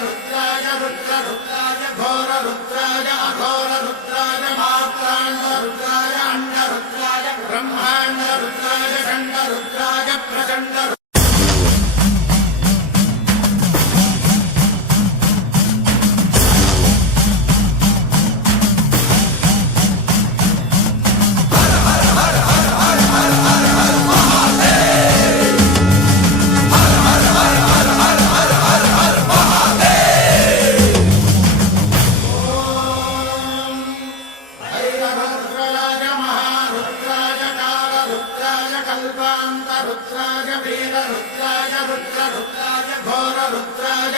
रुद्राय रुद्ररुद्राय घोररुद्राय अघोररुद्राय मार्ताण्डरुद्राय अण्डरुद्राय ब्रह्माण्डरुद्राय चण्डरुद्राय प्रचण्ड रुद्राय वीररुद्राय रुद्ररुद्राय घोररुद्राय